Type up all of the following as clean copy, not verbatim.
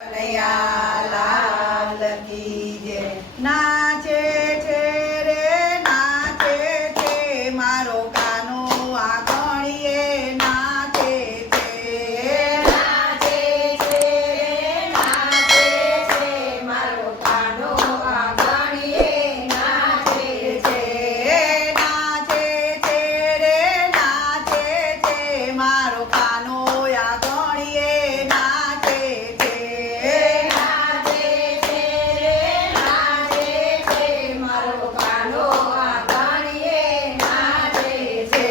કનૈયા લાલ કી જય। નાચે છે રે નાચે છે મારો કાનો આંગણીએ નાચે છે। નાચે છે નાચે છે મારો કાનો આંગણીએ નાચે છે। નાચે છે રે નાચે છે મારો કાનો આંગણીએ નાચે છે। નાચે છે નાચે છે મારો કાનો આંગણીએ નાચે છે।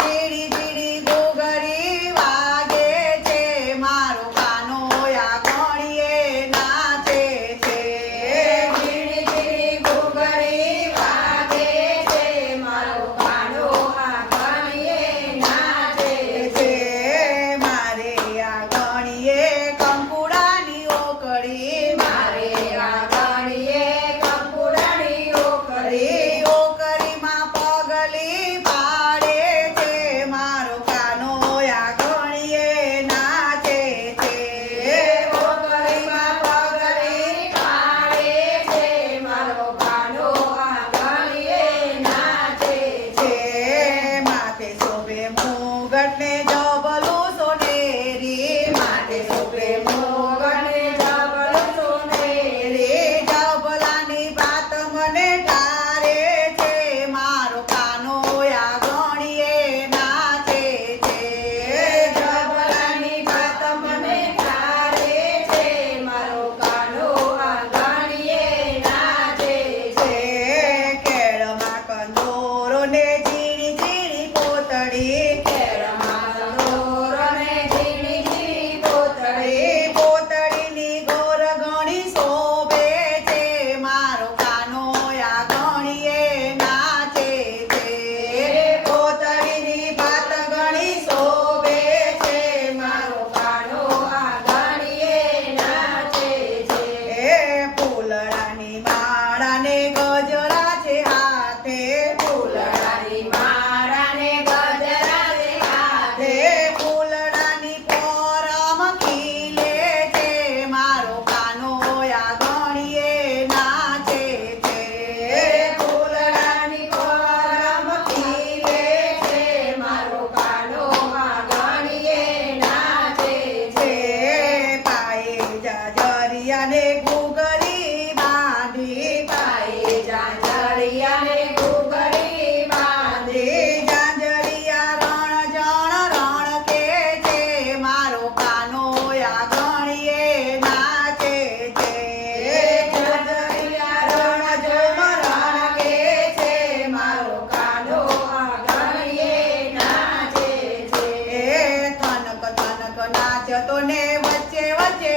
જીડી જીડી ઘૂઘરી વાગે છે મારો કાનો આંગણીએ નાચે છે। ઝીણી ઝીણી ઘૂઘરી વાગે છે મારો કાનો આંગણીએ નાચે છે। મારે આંગણીએ કંકુડાની ઓકળી મારે આંગણીએ કંકુડાની ઓકળી ઓકળીમાં પગલી પાડે છે મારો કાનો આંગણીએ નાચે છે। ઓકળીમાં પગલી પાડે છે મારો કાનો આંગણીએ નાચે છે। માથે શોભે મુગટ ને જબલું સોનેરી માથે શોભે મોગન જબલું સોનેરી જબલાની વાત મને ઠારે છે મારો કાનો આંગણીએ નાચે છે। જબલાની વાત મને ઠારે છે મારો કાનો આંગણીએ નાચે છે। કેળમાં કંદોરો ને ઝીણી ઝીણી કોતડી કેળમાં કંદોરો ને ઝીણી ઝીણી કોતળી કોતડીની ગોર ઘણી શોભે છે મારો કાનો આંગણીએ નાચે છે। કોતળીની ભાત ઘણી શોભે છે મારો કાનો આંગણીએ નાચે છે। ફૂલડાની માળા ને ગજરા છે હાથે ફૂલડાની માળાને ગજરા છે હાથે ફૂલડાની પોરમ ખીલે છે મારો કાનો આંગણીએ નાચે છે। ફૂલડાની પરમ ખીલે છે મારો કાનો આંગણીએ નાચે છે। પાયે જાજરિયા ને ઘૂઘરી બાંધી પાયે જાંજરિયાને ઘૂઘરી બાંધી જાંજરિયા રણ કે છે મારો કાનો આંગણીએ નાચે છે। જાંજરિયા રણ કે છે મારો કાનો આંગણીએ નાચે છે। થનક થનક નાચતો ને વચ્ચે વચ્ચે